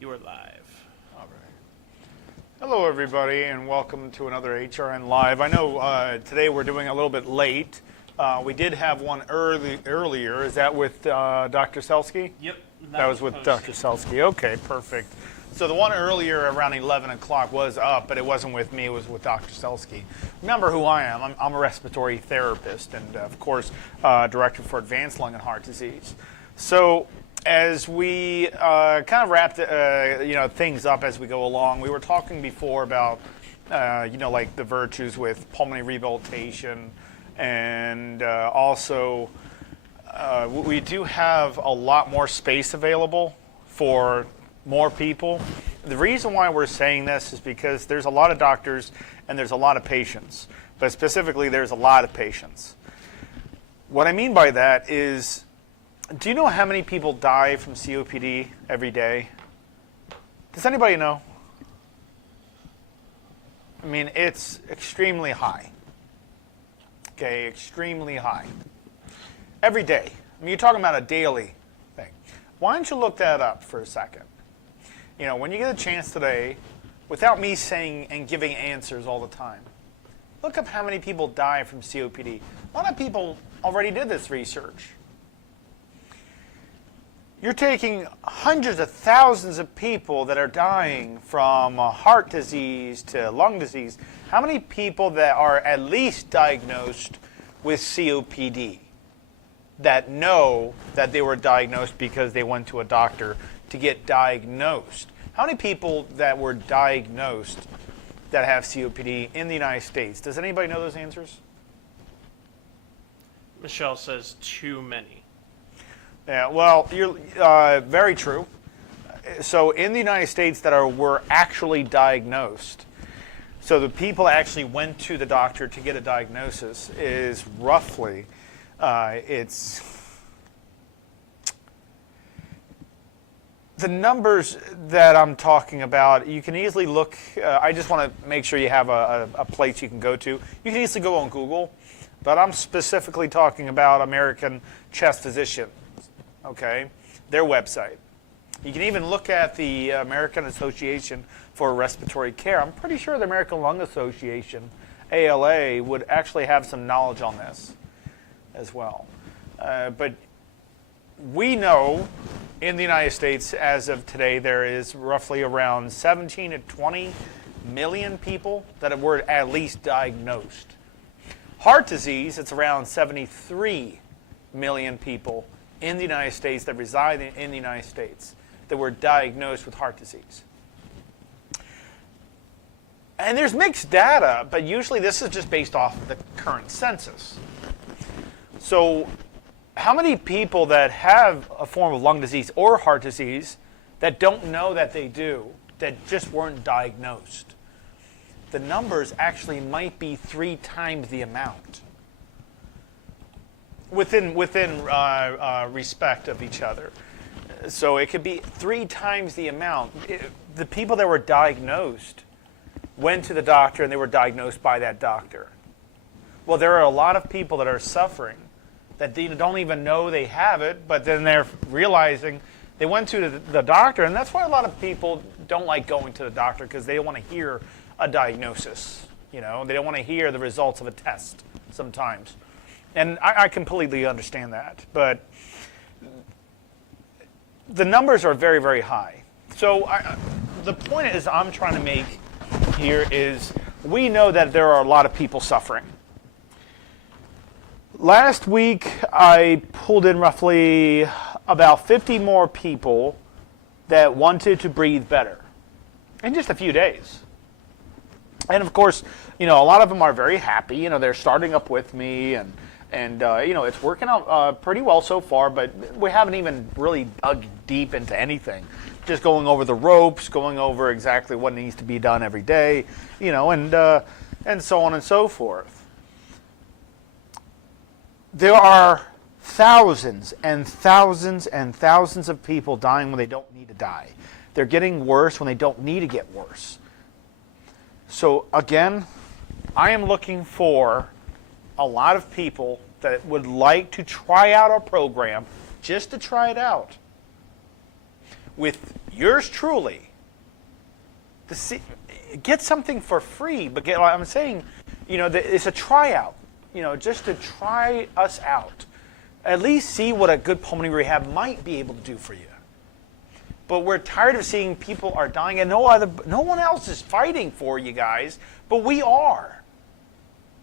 You are live. All right. Hello, everybody, and welcome to another HRN Live. I know today we're doing a little bit late. We did have one earlier. Is that with Dr. Selsky? Yep. That was with Dr. Selsky. Okay, perfect. So the one earlier around 11 o'clock was up, but it wasn't with me. It was with Dr. Selsky. Remember who I am. I'm a respiratory therapist and, of course, director for advanced lung and heart disease. So as we kind of wrapped things up as we go along, we were talking before about like the virtues with pulmonary rehabilitation, and also we do have a lot more space available for more people. The reason why we're saying this is because there's a lot of doctors and there's a lot of patients, but specifically there's a lot of patients. What I mean by that is, do you know how many people die from COPD every day? Does anybody know? I mean, it's extremely high. Okay, extremely high. Every day. I mean, you're talking about a daily thing. Why don't you look that up for a second? You know, when you get a chance today, without me saying and giving answers all the time, look up how many people die from COPD. A lot of people already did this research. You're taking hundreds of thousands of people that are dying from heart disease to lung disease. How many people that are at least diagnosed with COPD that know that they were diagnosed because they went to a doctor to get diagnosed? How many people that were diagnosed that have COPD in the United States? Does anybody know those answers? Michelle says too many. Yeah, well, you're very true. So in the United States that were actually diagnosed, so the people that actually went to the doctor to get a diagnosis is roughly, it's the numbers that I'm talking about. You can easily look. I just want to make sure you have a place you can go to. You can easily go on Google, but I'm specifically talking about American Chest Physicians. Okay, their website. You can even look at the American Association for Respiratory Care. I'm pretty sure the American Lung Association, ALA, would actually have some knowledge on this as well. But we know in the United States, as of today, there is roughly around 17 to 20 million people that were at least diagnosed. Heart disease, it's around 73 million people in the United States that reside in the United States that were diagnosed with heart disease. And there's mixed data, but usually this is just based off of the current census. So how many people that have a form of lung disease or heart disease that don't know that they do, that just weren't diagnosed? The numbers actually might be 3 times the amount. Within respect of each other. So it could be 3 times the amount. The people that were diagnosed went to the doctor and they were diagnosed by that doctor. Well, there are a lot of people that are suffering that they don't even know they have it, but then they're realizing they went to the doctor, and that's why a lot of people don't like going to the doctor, because they don't want to hear a diagnosis. You know, they don't want to hear the results of a test sometimes. And I completely understand that, but the numbers are very, very high. So the point is I'm trying to make here is we know that there are a lot of people suffering. Last week, I pulled in roughly about 50 more people that wanted to breathe better in just a few days. And of course, you know, a lot of them are very happy. You know, they're starting up with me, and you know, it's working out pretty well so far, but we haven't even really dug deep into anything. Just going over the ropes, going over exactly what needs to be done every day, you know, and so on and so forth. There are thousands and thousands and thousands of people dying when they don't need to die. They're getting worse when they don't need to get worse. So again, I am looking for a lot of people that would like to try out our program, just to try it out, with yours truly, get something for free. But I'm saying, it's a tryout, just to try us out. At least see what a good pulmonary rehab might be able to do for you. But we're tired of seeing people are dying, and no one else is fighting for you guys, but we are.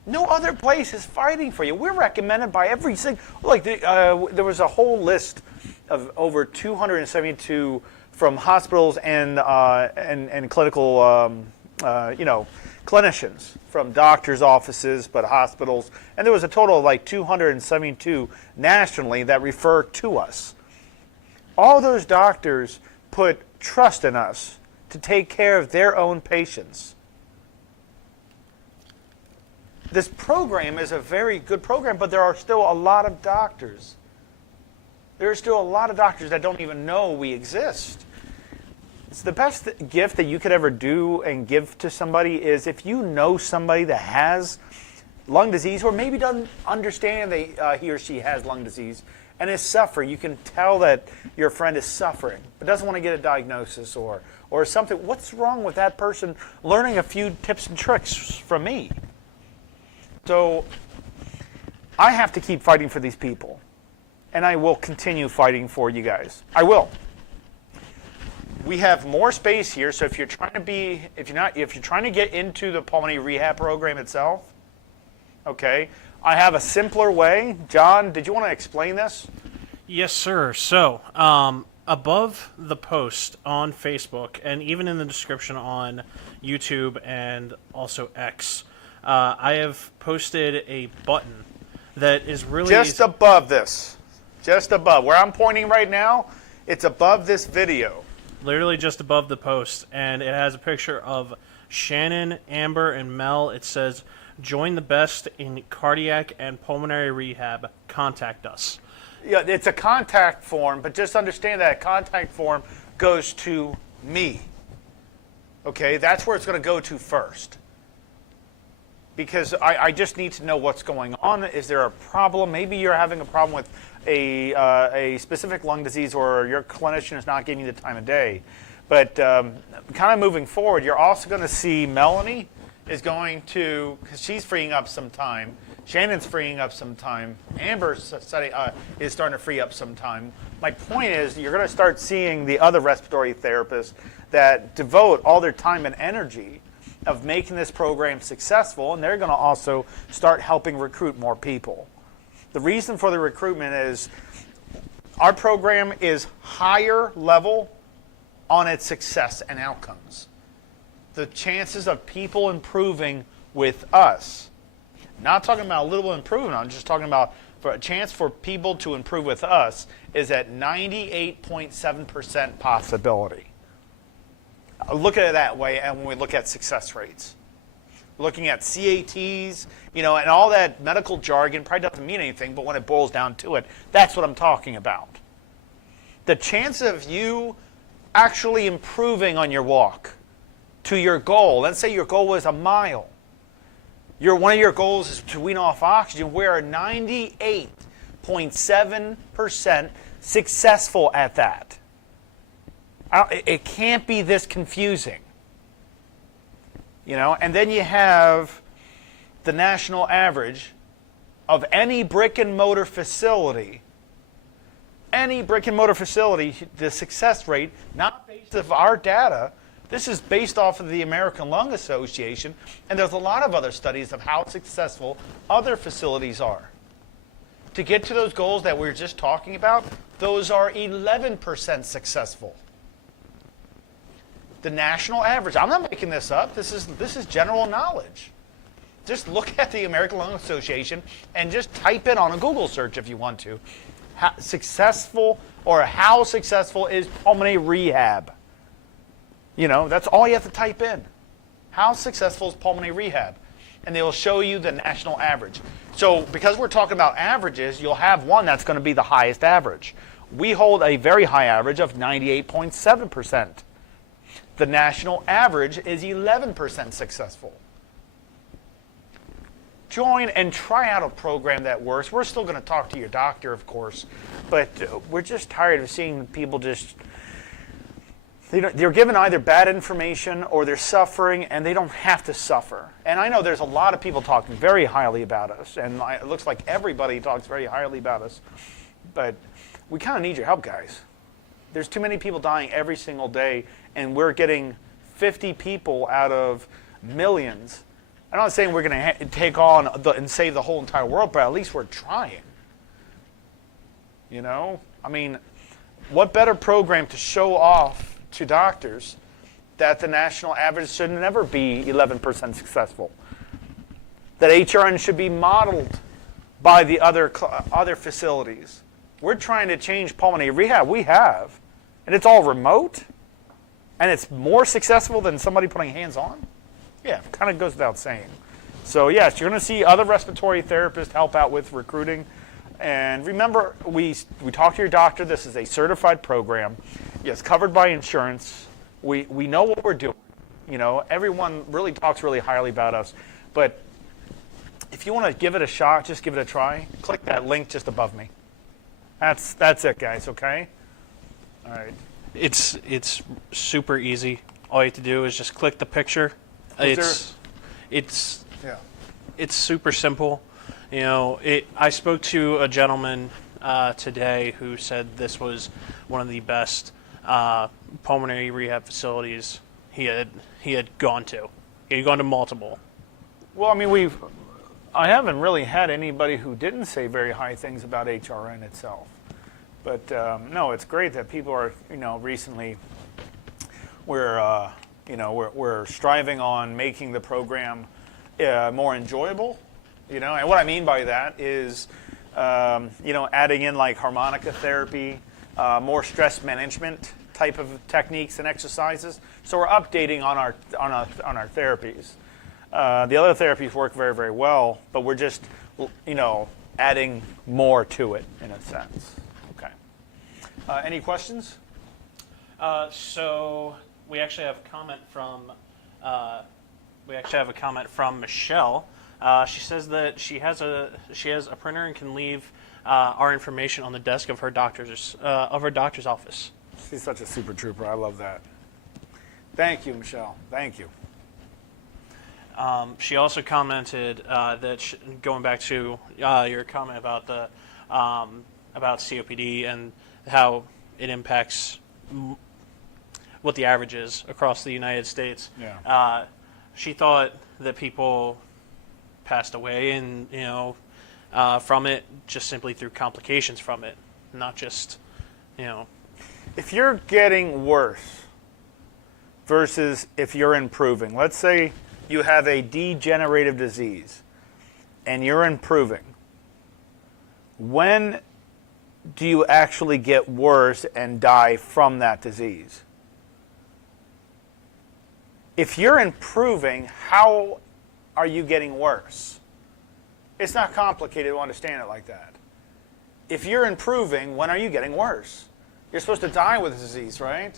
No other place is fighting for you. We're recommended by every single. There was a whole list of over 272 from hospitals and clinical, clinicians from doctors' offices, but hospitals, and there was a total of like 272 nationally that refer to us. All those doctors put trust in us to take care of their own patients. This program is a very good program, but there are still a lot of doctors. There are still a lot of doctors that don't even know we exist. It's the best gift that you could ever do and give to somebody is if you know somebody that has lung disease or maybe doesn't understand that he or she has lung disease and is suffering. You can tell that your friend is suffering but doesn't want to get a diagnosis or something. What's wrong with that person learning a few tips and tricks from me? So I have to keep fighting for these people, and I will continue fighting for you guys. I will. We have more space here, so if you're trying to get into the pulmonary rehab program itself, okay, I have a simpler way. John, did you want to explain this? Yes, sir. So, above the post on Facebook, and even in the description on YouTube and also X, I have posted a button that is really just above this. Just above. Where I'm pointing right now, it's above this video. Literally just above the post, and it has a picture of Shannon, Amber, and Mel. It says, "Join the best in cardiac and pulmonary rehab. Contact us." Yeah, it's a contact form, but just understand that contact form goes to me. Okay, that's where it's going to go to first. Because I just need to know what's going on. Is there a problem? Maybe you're having a problem with a specific lung disease, or your clinician is not giving you the time of day. But kind of moving forward, you're also going to see Melanie is going to, because she's freeing up some time. Shannon's freeing up some time. Amber is starting to free up some time. My point is, you're going to start seeing the other respiratory therapists that devote all their time and energy of making this program successful, and they're going to also start helping recruit more people. The reason for the recruitment is our program is higher level on its success and outcomes. The chances of people improving with us, not talking about a little improvement, I'm just talking about for a chance for people to improve with us, is at 98.7% possibility. Look at it that way, and when we look at success rates. Looking at CATs, and all that medical jargon probably doesn't mean anything, but when it boils down to it, that's what I'm talking about. The chance of you actually improving on your walk to your goal, let's say your goal was a mile. One of your goals is to wean off oxygen. We're 98.7% successful at that. It can't be this confusing. And then you have the national average of any brick and mortar facility. Any brick and mortar facility, the success rate, not based off our data, this is based off of the American Lung Association, and there's a lot of other studies of how successful other facilities are. To get to those goals that we were just talking about, those are 11% successful. The national average, I'm not making this up, this is general knowledge. Just look at the American Lung Association and just type it on a Google search if you want to. How successful is pulmonary rehab? That's all you have to type in. How successful is pulmonary rehab? And they will show you the national average. So because we're talking about averages, you'll have one that's going to be the highest average. We hold a very high average of 98.7%. The national average is 11% successful. Join and try out a program that works. We're still going to talk to your doctor, of course, but we're just tired of seeing people just they're given either bad information or they're suffering, and they don't have to suffer. And I know there's a lot of people talking very highly about us, and it looks like everybody talks very highly about us. But we kind of need your help, guys. There's too many people dying every single day, and we're getting 50 people out of millions. I'm not saying we're going to take on and save the whole entire world, but at least we're trying. You know? I mean, what better program to show off to doctors that the national average should never be 11% successful? That HRN should be modeled by the other facilities. We're trying to change pulmonary rehab. We have. And it's all remote. And it's more successful than somebody putting hands on. Yeah, kind of goes without saying. So yes, you're going to see other respiratory therapists help out with recruiting. And remember, we talk to your doctor. This is a certified program. It's covered by insurance. We know what we're doing. You know, everyone really talks really highly about us. But if you want to give it a shot, just give it a try. Click that link just above me. That's it, guys. Okay. All right. It's super easy. All you have to do is just click the picture. It's super simple. You know, I spoke to a gentleman today who said this was one of the best pulmonary rehab facilities he had gone to. He had gone to multiple. Well, I mean, I haven't really had anybody who didn't say very high things about HRN itself. But no, it's great that people are, you know, recently we're striving on making the program more enjoyable. You know, and what I mean by that is, you know, adding in like harmonica therapy, more stress management type of techniques and exercises. So we're updating on our therapies. The other therapies work very, very well, but we're just, you know, adding more to it in a sense. Okay. Any questions? So we actually have a comment from Michelle. She says that she has a printer and can leave our information on the desk of her doctor's office. She's such a super trooper. I love that. Thank you, Michelle. Thank you. She also commented that going back to your comment about the about COPD and how it impacts what the average is across the United States. Yeah. She thought that people passed away and from it just simply through complications from it, not just If you're getting worse versus if you're improving, let's say you have a degenerative disease and you're improving, when do you actually get worse and die from that disease? If you're improving, how are you getting worse? It's not complicated to understand it like that. If you're improving, when are you getting worse? You're supposed to die with the disease, right?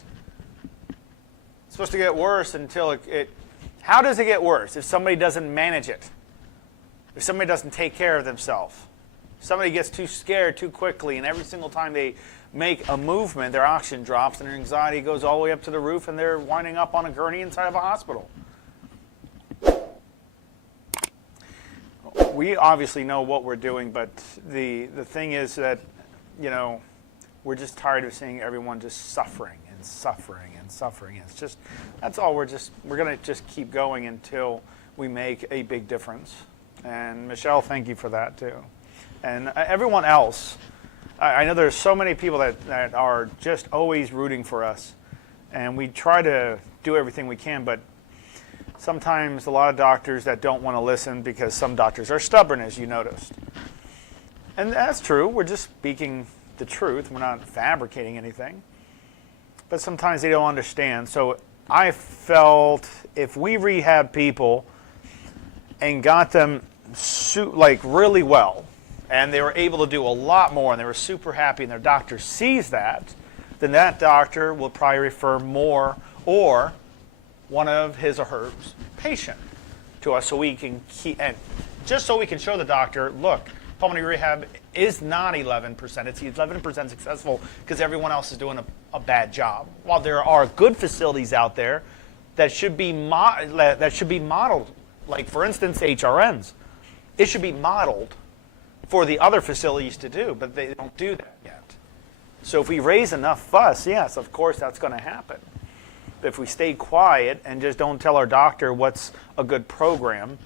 It's supposed to get worse until it how does it get worse? If somebody doesn't manage it, if somebody doesn't take care of themselves, somebody gets too scared too quickly, and every single time they make a movement, their oxygen drops and their anxiety goes all the way up to the roof and they're winding up on a gurney inside of a hospital. We obviously know what we're doing, but the thing is that, we're just tired of seeing everyone just suffering and suffering and suffering. It's just, that's all we're going to just keep going until we make a big difference. And Michelle, thank you for that too. And everyone else, I know there's so many people that are just always rooting for us. And we try to do everything we can, but sometimes a lot of doctors that don't want to listen because some doctors are stubborn, as you noticed. And that's true. We're just speaking the truth. We're not fabricating anything. But sometimes they don't understand. So I felt if we rehab people and got them really well, and they were able to do a lot more, and they were super happy, and their doctor sees that, then that doctor will probably refer more or one of his or her patient to us, so we can keep, and just so we can show the doctor, look, pulmonary rehab is not 11%. It's 11% successful because everyone else is doing a bad job. While there are good facilities out there that should be modeled, like for instance HRNs, it should be modeled for the other facilities to do, but they don't do that yet. So if we raise enough fuss, yes, of course that's going to happen. But if we stay quiet and just don't tell our doctor what's a good program,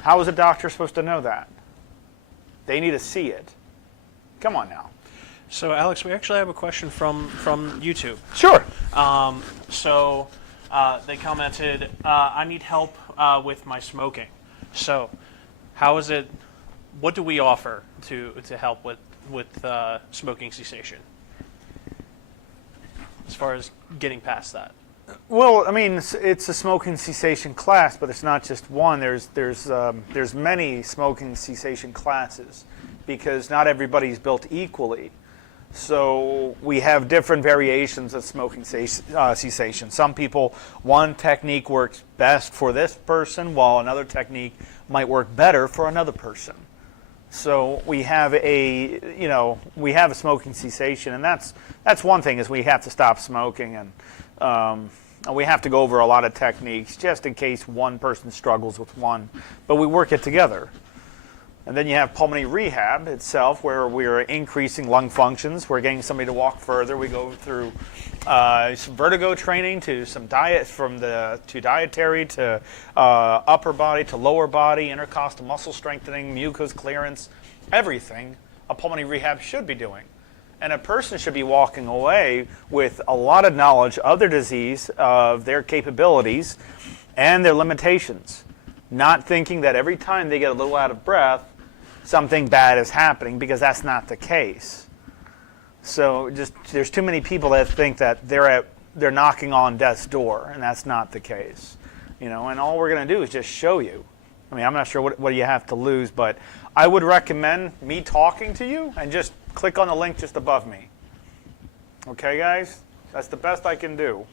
how is a doctor supposed to know that? They need to see it. Come on now. So, Alex, we actually have a question from YouTube. Sure. They commented, I need help with my smoking. So, how is it, what do we offer to help with smoking cessation? As far as getting past that. Well, I mean, it's a smoking cessation class, but it's not just one. There's many smoking cessation classes because not everybody's built equally. So we have different variations of smoking cessation. Some people, one technique works best for this person, while another technique might work better for another person. So we have a smoking cessation, and that's one thing is we have to stop smoking, and we have to go over a lot of techniques just in case one person struggles with one, but we work it together. And then you have pulmonary rehab itself, where we're increasing lung functions. We're getting somebody to walk further. We go through some vertigo training to some diet, to dietary to upper body to lower body, intercostal muscle strengthening, mucus clearance, everything a pulmonary rehab should be doing. And a person should be walking away with a lot of knowledge of their disease, of their capabilities, and their limitations. Not thinking that every time they get a little out of breath, something bad is happening, because that's not the case. So there's too many people that think that they're knocking on death's door, and that's not the case. And all we're going to do is just show you. I mean, I'm not sure what you have to lose, but I would recommend me talking to you and just click on the link just above me. Okay, guys? That's the best I can do.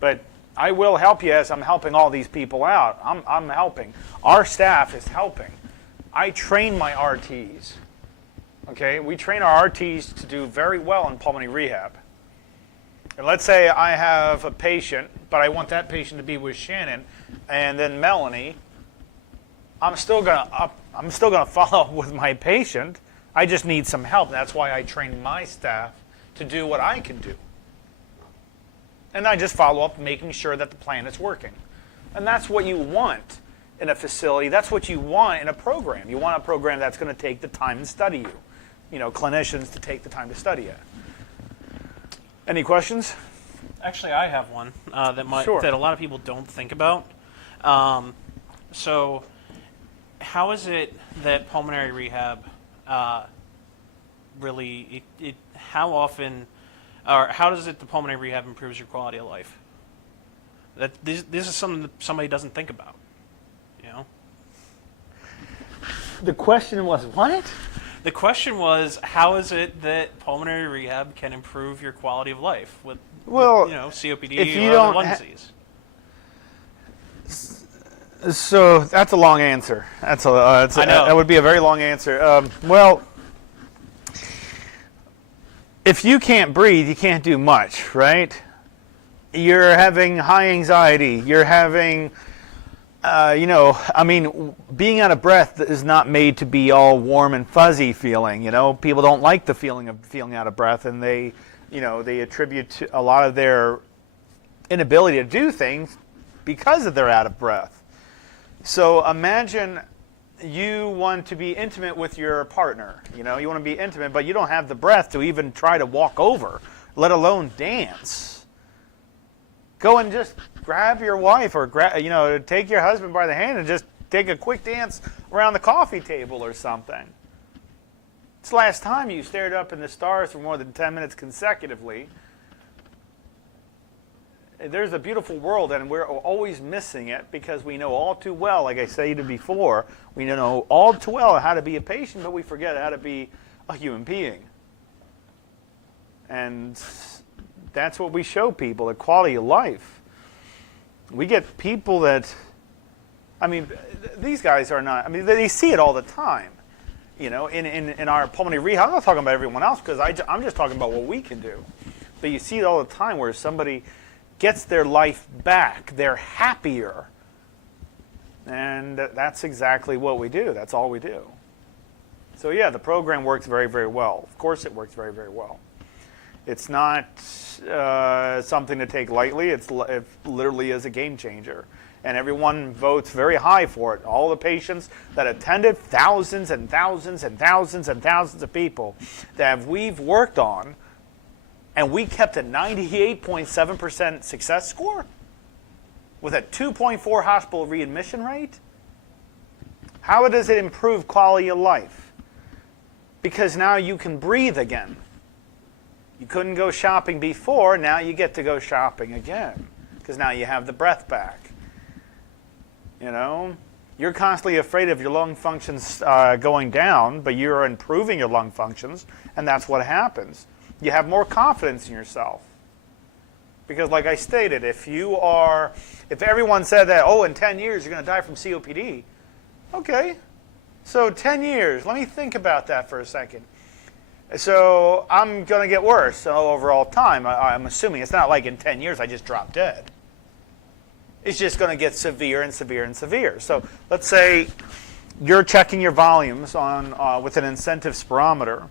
But I will help you as I'm helping all these people out. I'm helping. Our staff is helping. I train my RTs. Okay? We train our RTs to do very well in pulmonary rehab. And let's say I have a patient, but I want that patient to be with Shannon and then Melanie. I'm still gonna follow up with my patient. I just need some help. That's why I train my staff to do what I can do. And I just follow up making sure that the plan is working. And that's what you want in a facility. That's what you want in a program. You want a program that's going to take the time to study you. Clinicians to take the time to study it. Any questions? Actually, I have one Sure. that a lot of people don't think about. So, how is it that pulmonary rehab how often, or how does it the pulmonary rehab improves your quality of life? This is something that somebody doesn't think about. The question was what? The question was, how is it that pulmonary rehab can improve your quality of life with COPD if you or don't other lung disease? So that's a long answer. I know. That would be a very long answer. If you can't breathe, you can't do much, right? You're having high anxiety. You're having, being out of breath is not made to be all warm and fuzzy feeling. People don't like the feeling of feeling out of breath, and they attribute to a lot of their inability to do things because of they're out of breath. So imagine you want to be intimate with your partner. You want to be intimate, but you don't have the breath to even try to walk over, let alone dance. Go and just grab your wife or take your husband by the hand and just take a quick dance around the coffee table or something. It's the last time you stared up in the stars for more than 10 minutes consecutively. There's a beautiful world, and we're always missing it because we know all too well, like I said before, we know all too well how to be a patient, but we forget how to be a human being. And that's what we show people, the quality of life. We get people that, these guys are not, they see it all the time. in our pulmonary rehab, I'm not talking about everyone else because I'm just talking about what we can do. But you see it all the time where somebody gets their life back. They're happier. And that's exactly what we do. That's all we do. So yeah, the program works very, very well. Of course it works very, very well. It's not something to take lightly. It literally is a game changer. And everyone votes very high for it. All the patients that attended, thousands and thousands and thousands and thousands of people that we've worked on, and we kept a 98.7% success score with a 2.4 hospital readmission rate. How does it improve quality of life? Because now you can breathe again. You couldn't go shopping before, now you get to go shopping again because now you have the breath back. You're constantly afraid of your lung functions going down, but you're improving your lung functions, and that's what happens. You have more confidence in yourself. Because like I stated, if everyone said that, in 10 years you're going to die from COPD, okay, so 10 years, let me think about that for a second. So I'm going to get worse overall time, I'm assuming. It's not like in 10 years I just drop dead. It's just going to get severe and severe and severe. So let's say you're checking your volumes with an incentive spirometer,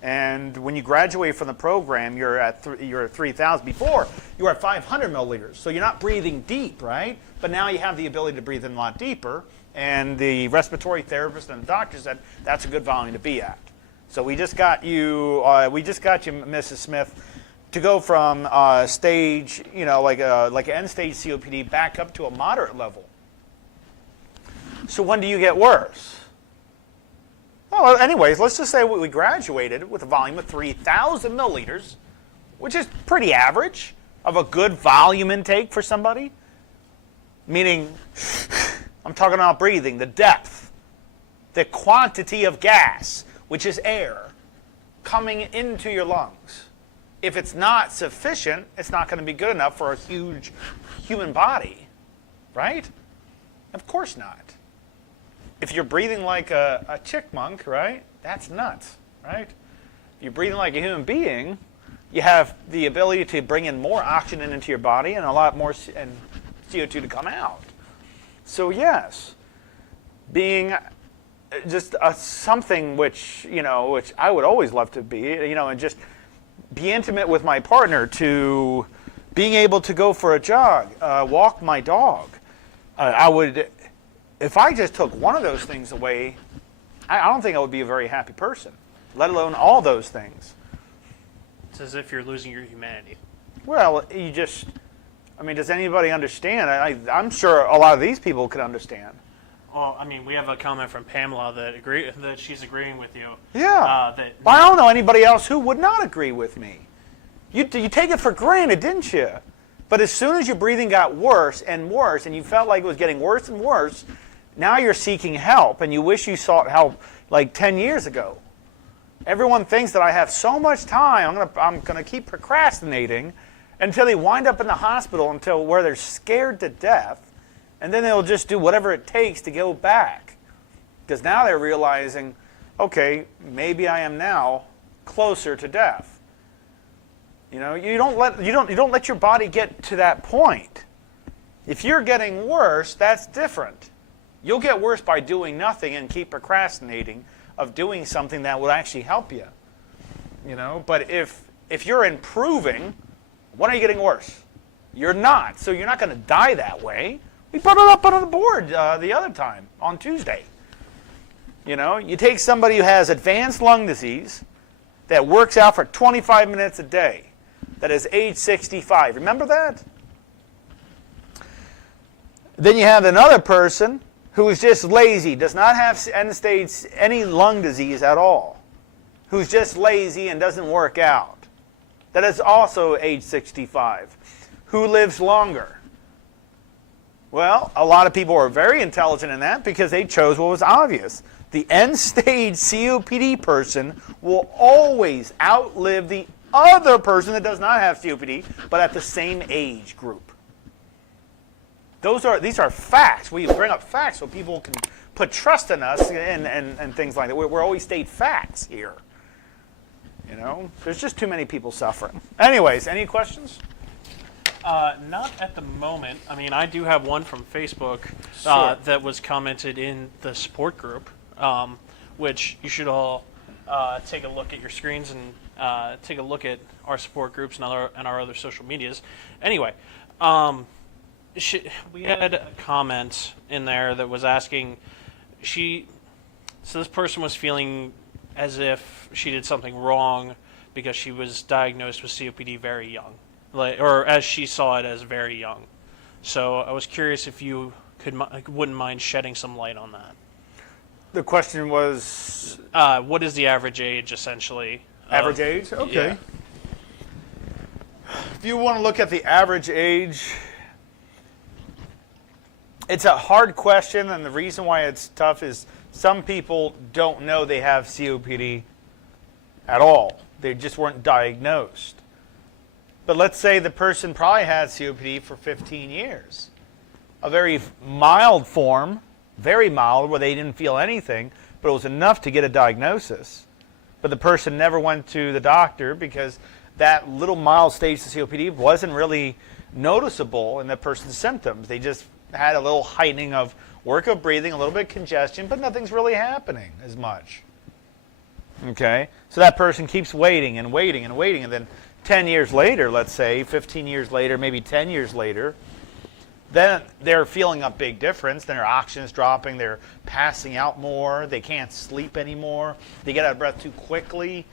and when you graduate from the program, you're at 3,000. Before, you were at 500 milliliters. So you're not breathing deep, right? But now you have the ability to breathe in a lot deeper, and the respiratory therapist and the doctor said that's a good volume to be at. So we just got you, Mrs. Smith, to go from stage, like an end-stage COPD back up to a moderate level. So when do you get worse? Well, anyways, let's just say we graduated with a volume of 3,000 milliliters, which is pretty average of a good volume intake for somebody. Meaning, I'm talking about breathing, the depth, the quantity of gas, which is air, coming into your lungs. If it's not sufficient, it's not going to be good enough for a huge human body, right? Of course not. If you're breathing like a chipmunk, right, that's nuts, right? If you're breathing like a human being, you have the ability to bring in more oxygen into your body and a lot more CO2 to come out. So yes, being just something which I would always love to be, and just be intimate with my partner, to being able to go for a jog, walk my dog. If I just took one of those things away, I don't think I would be a very happy person, let alone all those things. It's as if you're losing your humanity. Well, does anybody understand? I'm sure a lot of these people could understand. Well, we have a comment from Pamela that she's agreeing with you. Yeah. I don't know anybody else who would not agree with me. You take it for granted, didn't you? But as soon as your breathing got worse and worse, and you felt like it was getting worse and worse, now you're seeking help, and you wish you sought help like 10 years ago. Everyone thinks that I have so much time, I'm gonna keep procrastinating until they wind up in the hospital where they're scared to death, and then they'll just do whatever it takes to go back. Because now they're realizing, okay, maybe I am now closer to death. You don't let your body get to that point. If you're getting worse, that's different. You'll get worse by doing nothing and keep procrastinating of doing something that will actually help you. But if you're improving, when are you getting worse? You're not. So you're not going to die that way. We put it up on the board the other time on Tuesday. You take somebody who has advanced lung disease that works out for 25 minutes a day, that is age 65. Remember that? Then you have another person who is just lazy, does not have end-stage any lung disease at all, who's just lazy and doesn't work out. That is also age 65. Who lives longer? Well, a lot of people are very intelligent in that because they chose what was obvious. The end-stage COPD person will always outlive the other person that does not have COPD, but at the same age group. These are facts. We bring up facts so people can put trust in us and things like that. We're always state facts here. You know, there's just too many people suffering. Anyways, any questions? Not at the moment. I mean, I do have one from Facebook Sure. that was commented in the support group, which you should all take a look at your screens and take a look at our support groups and our other social medias. Anyway, we had a comment in there that was asking, so this person was feeling as if she did something wrong because she was diagnosed with COPD very young, or as she saw it as very young. So I was curious if you wouldn't mind shedding some light on that. The question was what is the average age, essentially? average age? Okay. Yeah. If you want to look at the average age, it's a hard question, and the reason why it's tough is some people don't know they have COPD at all. They just weren't diagnosed. But let's say the person probably had COPD for 15 years. A very mild form, very mild, where they didn't feel anything, but it was enough to get a diagnosis. But the person never went to the doctor because that little mild stage of COPD wasn't really noticeable in the person's symptoms. They just had a little heightening of work of breathing, a little bit of congestion, but nothing's really happening as much. Okay? So that person keeps waiting and waiting and waiting, and then 10 years later, let's say, 15 years later, maybe 10 years later, then they're feeling a big difference. Then their oxygen's dropping, they're passing out more, they can't sleep anymore, they get out of breath too quickly,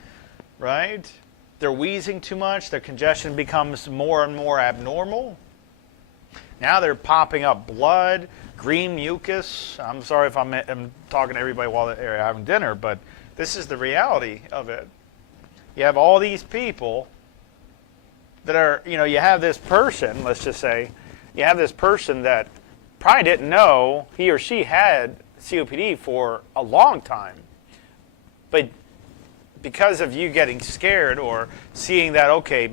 right? They're wheezing too much, their congestion becomes more and more abnormal. Now they're popping up blood, green mucus. I'm sorry if I'm talking to everybody while they're having dinner, but this is the reality of it. You have all these people that are, you have this person, let's just say, you have this person that probably didn't know he or she had COPD for a long time. But because of you getting scared or seeing that, okay,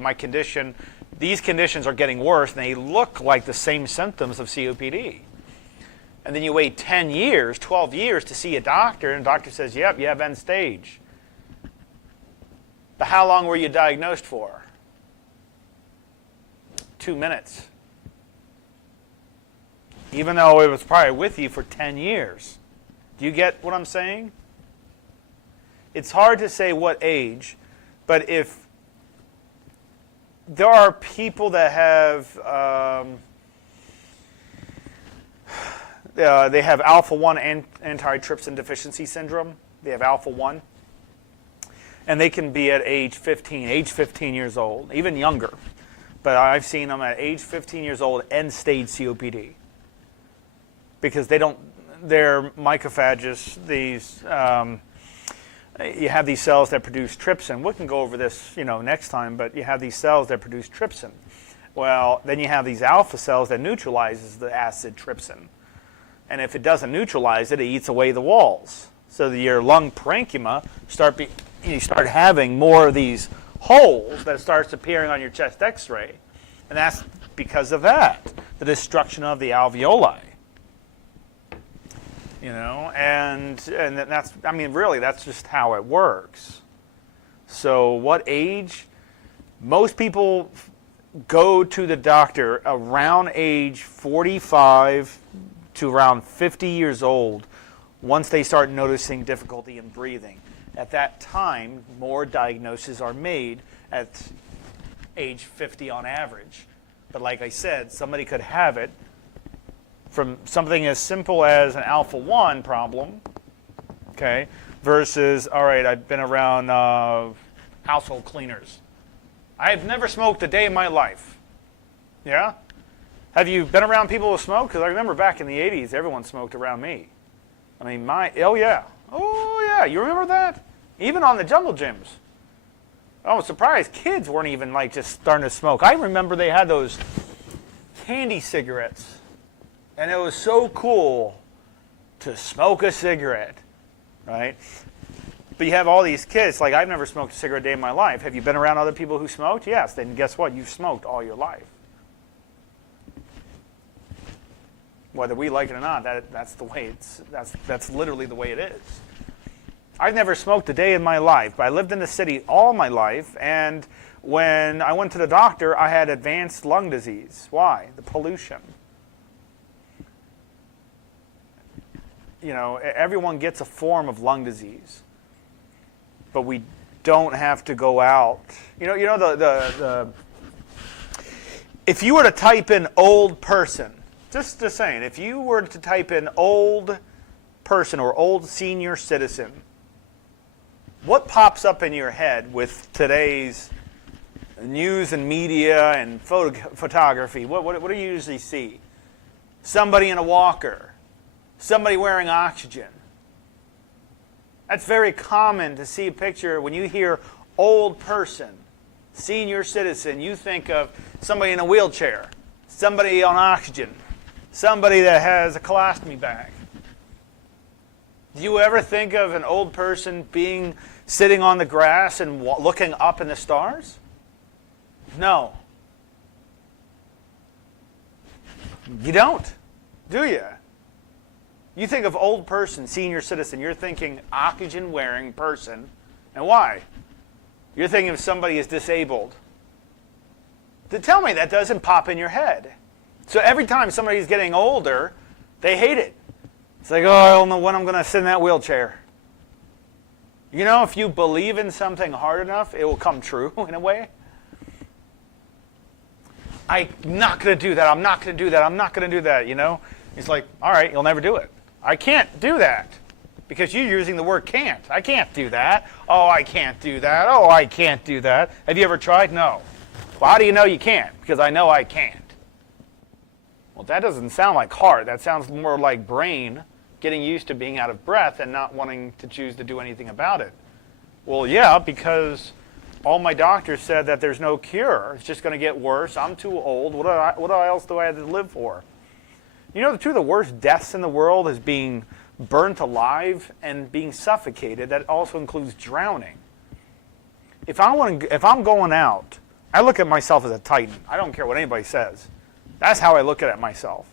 these conditions are getting worse and they look like the same symptoms of COPD. And then you wait 10 years, 12 years to see a doctor, and the doctor says, yep, you have end stage. But how long were you diagnosed for? 2 minutes. Even though it was probably with you for 10 years. Do you get what I'm saying? It's hard to say what age, but if there are people that have they have alpha-1 antitrypsin deficiency syndrome. They have alpha-1. And they can be at age 15 years old, even younger. But I've seen them at age 15 years old, end-stage COPD. Because they're mycophages, you have these cells that produce trypsin. We can go over this, next time, but you have these cells that produce trypsin. Well, then you have these alpha cells that neutralizes the acid trypsin. And if it doesn't neutralize it, it eats away the walls. So that your lung parenchyma you start having more of these holes that starts appearing on your chest x-ray. And that's because of that, the destruction of the alveoli. And that's, really, that's just how it works. So what age? Most people go to the doctor around age 45 to around 50 years old once they start noticing difficulty in breathing. At that time, more diagnoses are made at age 50 on average. But like I said, somebody could have it from something as simple as an alpha-1 problem, okay, versus, all right, I've been around household cleaners. I've never smoked a day in my life. Yeah? Have you been around people who smoke? Because I remember back in the 80s, everyone smoked around me. Oh yeah, you remember that? Even on the jungle gyms. I was surprised kids weren't even just starting to smoke. I remember they had those candy cigarettes. And it was so cool to smoke a cigarette, right? But you have all these kids, I've never smoked a cigarette a day in my life. Have you been around other people who smoked? Yes. Then guess what? You've smoked all your life. Whether we like it or not, that's the way that's literally the way it is. I've never smoked a day in my life, but I lived in the city all my life, and when I went to the doctor, I had advanced lung disease. Why? The pollution. You know, everyone gets a form of lung disease, but we don't have to go out. You know the if you were to type in old person, just saying, if you were to type in old person or old senior citizen, what pops up in your head with today's news and media and photography? What do you usually see? Somebody in a walker, somebody wearing oxygen. That's very common to see a picture. When you hear old person, senior citizen, you think of somebody in a wheelchair, somebody on oxygen, somebody that has a colostomy bag. Do you ever think of an old person sitting on the grass and looking up in the stars? No. You don't, do you? You think of old person, senior citizen, you're thinking oxygen-wearing person. And why? You're thinking of somebody is disabled. Tell me that doesn't pop in your head. So every time somebody's getting older, they hate it. It's like, oh, I don't know when I'm going to sit in that wheelchair. You know, if you believe in something hard enough, it will come true in a way. I'm not going to do that. I'm not going to do that. I'm not going to do that, you know. It's like, all right, you'll never do it. I can't do that because you're using the word can't. I can't do that. Oh, I can't do that. Oh, I can't do that. Have you ever tried? No. Well, how do you know you can't? Because I know I can't. Well, that doesn't sound like heart. That sounds more like brain getting used to being out of breath and not wanting to choose to do anything about it. Well, yeah, because all my doctors said that there's no cure. It's just going to get worse. I'm too old. What else do I have to live for? You know, two of the worst deaths in the world is being burnt alive and being suffocated. That also includes drowning. If I'm going out, I look at myself as a titan. I don't care what anybody says. That's how I look at it myself.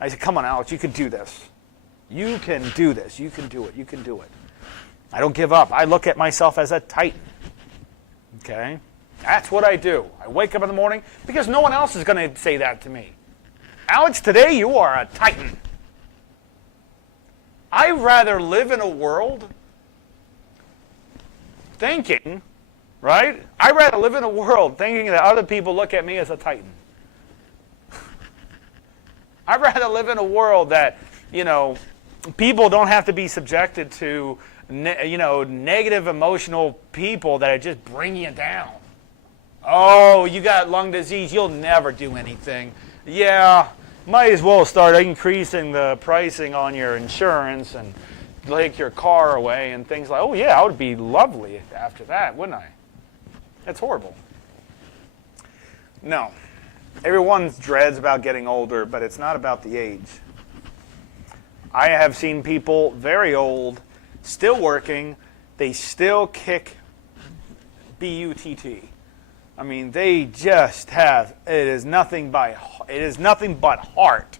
I say, come on, Alex, you can do this. You can do this. You can do it. You can do it. I don't give up. I look at myself as a titan. Okay? That's what I do. I wake up in the morning because no one else is going to say that to me. Alex, today you are a titan. I'd rather live in a world thinking, right? I'd rather live in a world thinking that other people look at me as a titan. I'd rather live in a world that, you know, people don't have to be subjected to, negative emotional people that just bring you down. Oh, you got lung disease, you'll never do anything. Yeah, might as well start increasing the pricing on your insurance and take your car away and things like, oh yeah, I would be lovely after that, wouldn't I? That's horrible. No. Everyone dreads about getting older, but it's not about the age. I have seen people very old, still working, they still kick B-U-T-T. I mean, they just have, it is nothing but heart.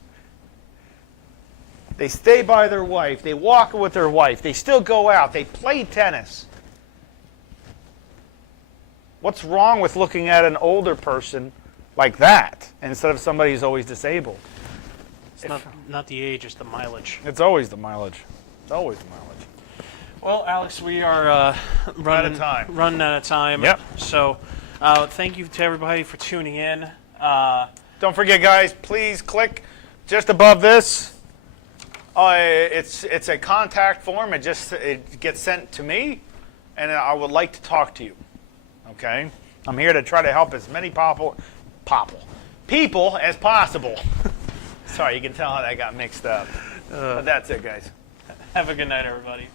They stay by their wife, they walk with their wife, they still go out, they play tennis. What's wrong with looking at an older person like that instead of somebody who's always disabled? It's not the age, it's the mileage. It's always the mileage. It's always the mileage. Well, Alex, we are running out of time. Yep. So thank you to everybody for tuning in. Don't forget, guys, please click just above this. It's a contact form. It gets sent to me, and I would like to talk to you. Okay? I'm here to try to help as many people as possible. Sorry, you can tell how that got mixed up. But that's it, guys. Have a good night, everybody.